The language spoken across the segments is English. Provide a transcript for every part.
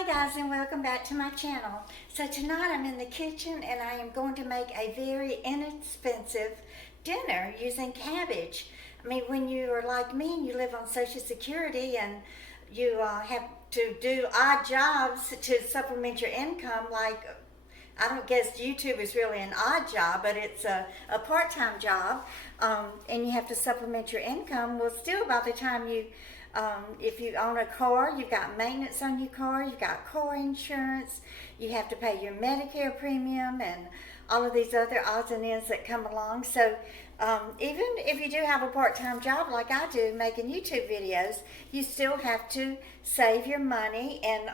Hi guys, and welcome back to my channel. So tonight I'm in the kitchen and I am going to make a very inexpensive dinner using cabbage. I mean, when you are like me and you live on Social Security and you have to do odd jobs to supplement your income, like I don't guess YouTube is really an odd job, but it's a part-time job, and you have to supplement your income. Well, still by the time you if you own a car, you've got maintenance on your car, you've got car insurance, you have to pay your Medicare premium and all of these other odds and ends that come along. So even if you do have a part-time job like I do, making YouTube videos, you still have to save your money and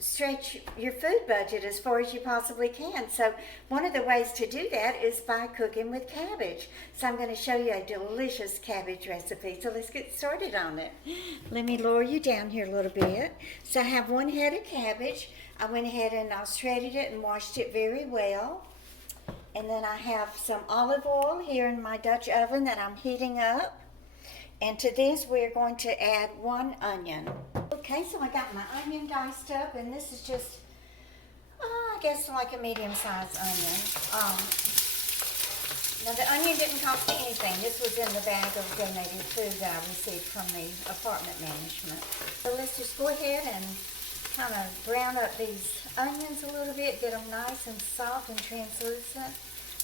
stretch your food budget as far as you possibly can. So one of the ways to do that is by cooking with cabbage. So I'm going to show you a delicious cabbage recipe. So let's get started on it. Let me lower you down here a little bit. So I have 1 head of cabbage. I went ahead and I shredded it and washed it very well. And then I have some olive oil here in my Dutch oven that I'm heating up. And to this, we're going to add 1 onion. Okay, so I got my onion diced up, and this is just, I guess like a medium-sized onion. Now the onion didn't cost me anything. This was in the bag of donated food that I received from the apartment management. So let's just go ahead and kind of brown up these onions a little bit, get them nice and soft and translucent.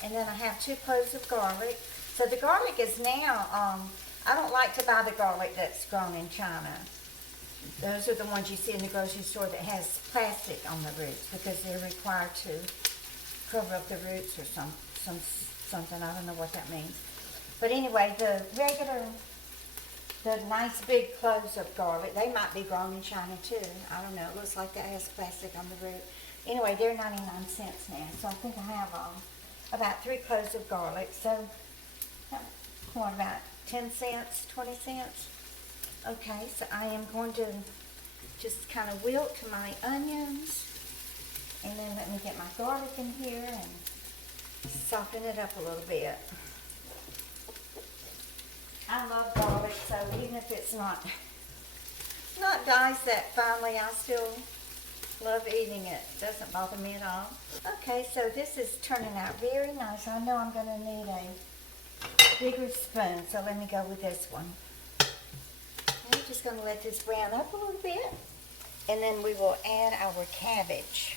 And then I have 2 cloves of garlic. So the garlic is now, I don't like to buy the garlic that's grown in China. Those are the ones you see in the grocery store that has plastic on the roots because they're required to cover up the roots or something. I don't know what that means. But anyway, the nice big cloves of garlic, they might be grown in China too. I don't know. It looks like that has plastic on the root. Anyway, they're 99 cents now. So I think I have about 3 cloves of garlic. So what, about 10 cents, 20 cents? Okay, so I am going to just kind of wilt my onions, and then let me get my garlic in here and soften it up a little bit. I love garlic, so even if it's not diced that finely, I still love eating it. It doesn't bother me at all. Okay, so this is turning out very nice. I know I'm going to need a bigger spoon, so let me go with this one. I'm just going to let this brown up a little bit, and then we will add our cabbage.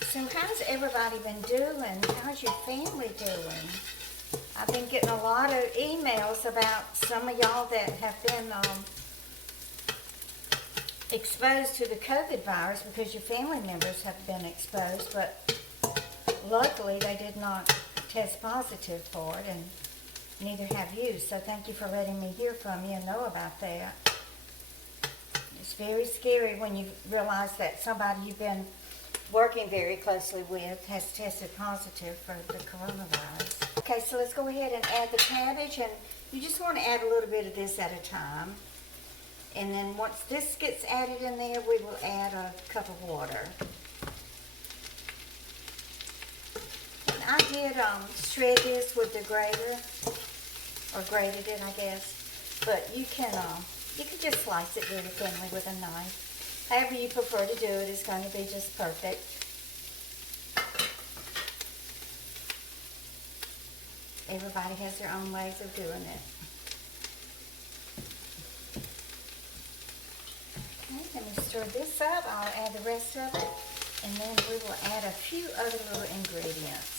So how's everybody been doing? How's your family doing? I've been getting a lot of emails about some of y'all that have been exposed to the COVID virus because your family members have been exposed, but luckily they did not test positive for it, and neither have you. So thank you for letting me hear from you and know about that. It's very scary when you realize that somebody you've been working very closely with has tested positive for the coronavirus. Okay, so let's go ahead and add the cabbage, and you just want to add a little bit of this at a time. And then once this gets added in there, we will add a cup of water. I did shred this with the grater, or grated it, I guess. But you can just slice it very thinly with a knife. However you prefer to do it is going to be just perfect. Everybody has their own ways of doing it. Okay, let me stir this up. I'll add the rest of it, and then we will add a few other little ingredients.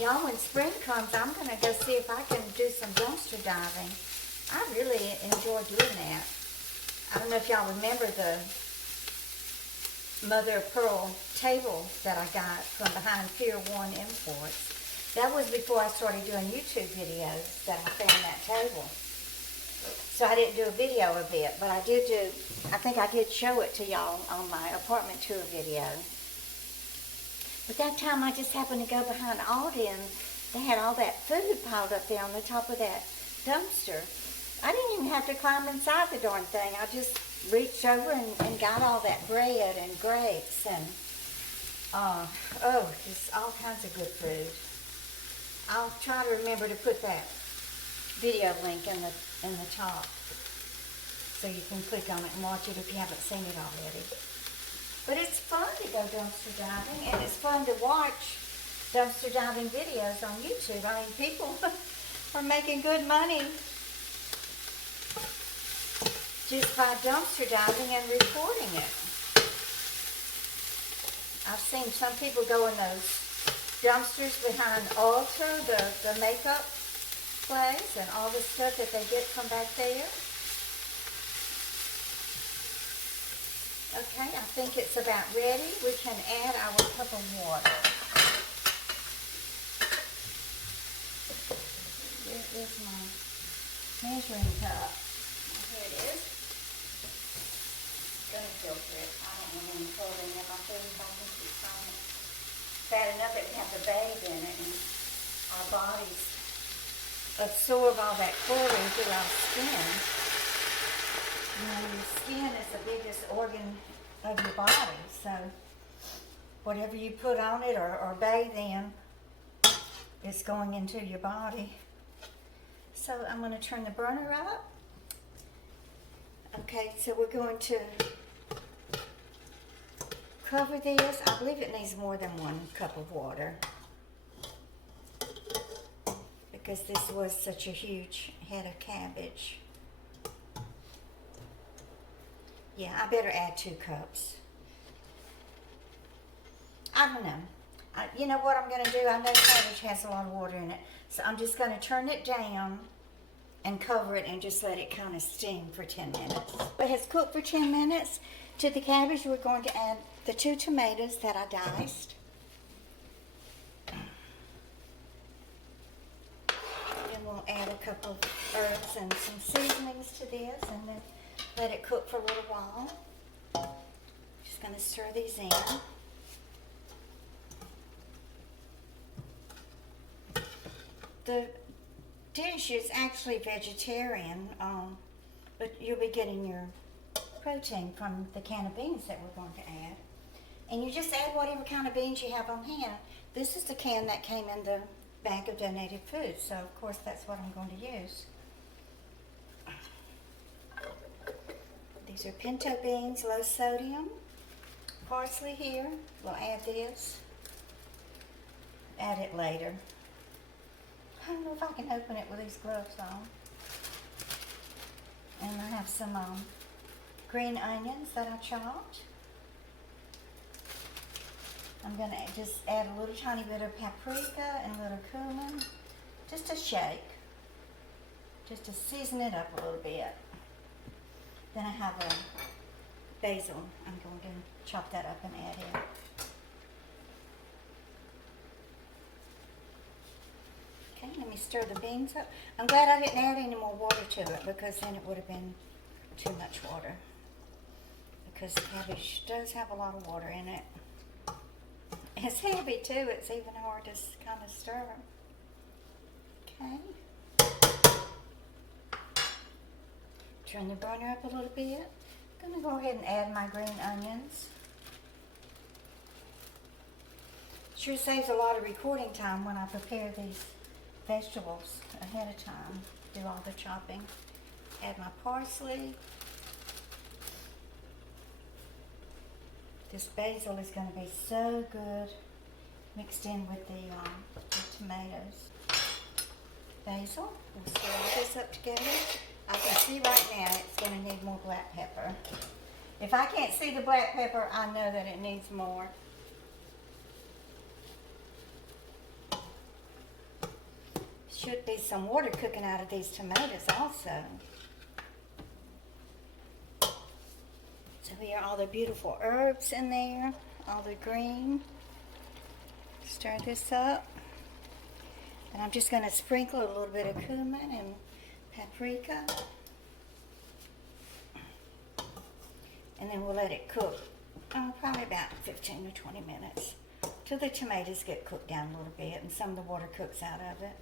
Y'all, when spring comes, I'm going to go see if I can do some dumpster diving. I really enjoy doing that. I don't know if y'all remember the mother of pearl table that I got from behind Pier 1 Imports. That was before I started doing YouTube videos that I found that table. So I didn't do a video of it, but I think I did show it to y'all on my apartment tour video. But that time I just happened to go behind Aldi, and they had all that food piled up there on the top of that dumpster. I didn't even have to climb inside the darn thing. I just reached over and got all that bread and grapes and just all kinds of good food. I'll try to remember to put that video link in the top so you can click on it and watch it if you haven't seen it already. But it's fun to go dumpster diving, and it's fun to watch dumpster diving videos on YouTube. I mean, people are making good money just by dumpster diving and reporting it. I've seen some people go in those dumpsters behind Ulta, the makeup place, and all the stuff that they get from back there. Okay, I think it's about ready. We can add our cup of water. Here is my measuring cup. Here it is. I'm gonna filter it. I don't want any chlorine in my food if I can keep from it. Bad enough that we have to bathe in it, and our bodies absorb all that chlorine through our skin. You know, your skin is the biggest organ of your body, so whatever you put on it or bathe in, it's going into your body. So I'm going to turn the burner up. Okay, so we're going to cover this. I believe it needs more than 1 cup of water because this was such a huge head of cabbage. Yeah, I better add 2 cups. I don't know. You know what I'm going to do? I know cabbage has a lot of water in it. So I'm just going to turn it down and cover it and just let it kind of steam for 10 minutes. It has cooked for 10 minutes. To the cabbage, we're going to add the 2 tomatoes that I diced. Then we'll add a couple of herbs and some seasonings to this, and then let it cook for a little while. Just going to stir these in. The dish is actually vegetarian, but you'll be getting your protein from the can of beans that we're going to add. And you just add whatever kind of beans you have on hand. This is the can that came in the bag of donated food, so of course that's what I'm going to use. These are pinto beans, low sodium. Parsley here. We'll add this. Add it later. I don't know if I can open it with these gloves on. And I have some green onions that I chopped. I'm going to just add a little tiny bit of paprika and a little cumin. Just a shake. Just to season it up a little bit. Then I have a basil. I'm going to chop that up and add in. Okay, let me stir the beans up. I'm glad I didn't add any more water to it because then it would have been too much water. Because cabbage does have a lot of water in it. It's heavy too. It's even hard to kind of stir. Okay. Turn the burner up a little bit. I'm going to go ahead and add my green onions. Sure saves a lot of recording time when I prepare these vegetables ahead of time. Do all the chopping. Add my parsley. This basil is going to be so good mixed in with the tomatoes. Basil. We'll stir all this up together. I can see right now it's going to need more black pepper. If I can't see the black pepper, I know that it needs more. Should be some water cooking out of these tomatoes also. So here are all the beautiful herbs in there, all the green. Stir this up. And I'm just going to sprinkle a little bit of cumin and paprika. And then we'll let it cook probably about 15 or 20 minutes till the tomatoes get cooked down a little bit and some of the water cooks out of it.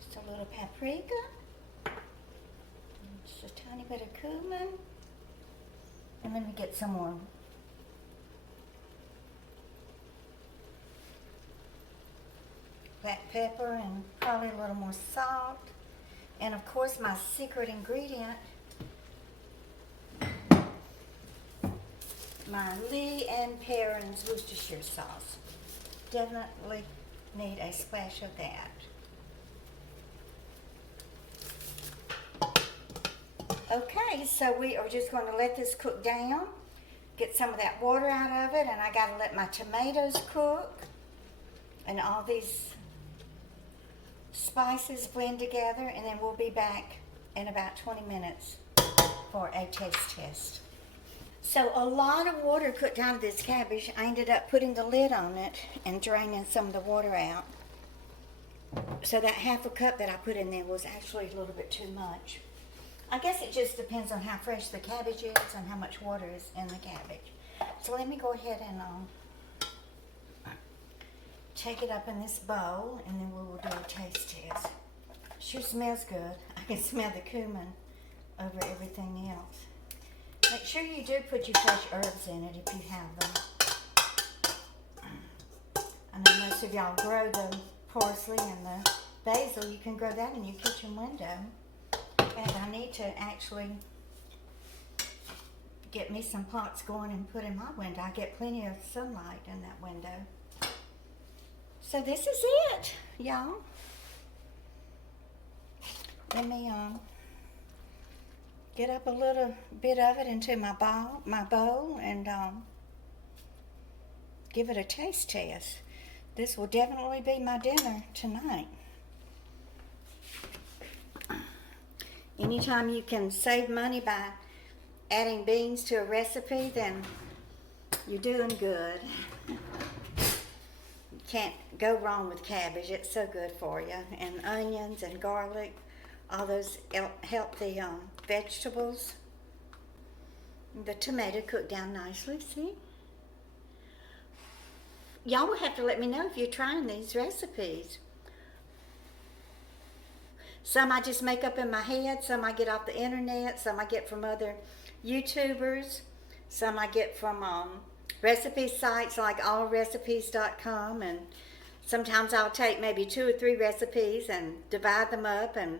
Just a little paprika. Just a tiny bit of cumin. And let me get some more black pepper and probably a little more salt. And of course my secret ingredient, my Lee and Perrins Worcestershire sauce. Definitely need a splash of that. Okay, so we are just going to let this cook down, get some of that water out of it, and I got to let my tomatoes cook and all these spices blend together, and then we'll be back in about 20 minutes for a taste test. So a lot of water cooked out of this cabbage. I ended up putting the lid on it and draining some of the water out. So that half a cup that I put in there was actually a little bit too much. I guess it just depends on how fresh the cabbage is and how much water is in the cabbage. So let me go ahead and take it up in this bowl, and then we will do a taste test. Sure smells good. I can smell the cumin over everything else. Make sure you do put your fresh herbs in it if you have them. I know most of y'all grow the parsley and the basil. You can grow that in your kitchen window. And I need to actually get me some pots going and put in my window. I get plenty of sunlight in that window. So this is it, y'all. Let me get up a little bit of it into my bowl and give it a taste test. This will definitely be my dinner tonight. Anytime you can save money by adding beans to a recipe, then you're doing good. You can't go wrong with cabbage. It's so good for you. And onions and garlic, all those healthy vegetables. The tomato cooked down nicely, see? Y'all will have to let me know if you're trying these recipes. Some I just make up in my head, some I get off the internet, some I get from other YouTubers, some I get from recipe sites like allrecipes.com, and sometimes I'll take maybe 2 or 3 recipes and divide them up and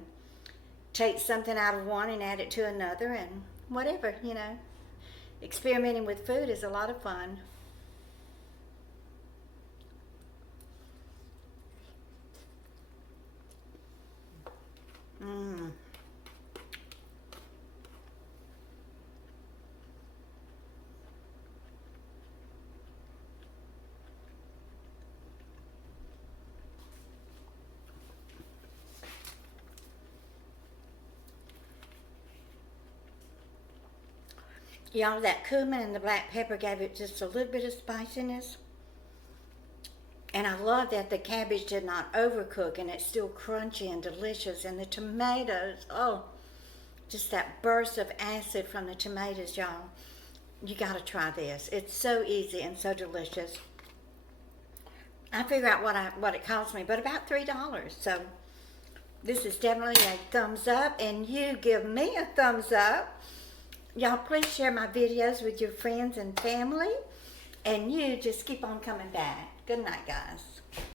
take something out of one and add it to another and whatever, you know. Experimenting with food is a lot of fun. Y'all, that cumin and the black pepper gave it just a little bit of spiciness. And I love that the cabbage did not overcook and it's still crunchy and delicious. And the tomatoes, oh, just that burst of acid from the tomatoes, y'all. You gotta try this. It's so easy and so delicious. I figure out what it cost me, but about $3. So this is definitely a thumbs up, and you give me a thumbs up. Y'all, please share my videos with your friends and family, and you just keep on coming back. Good night, guys.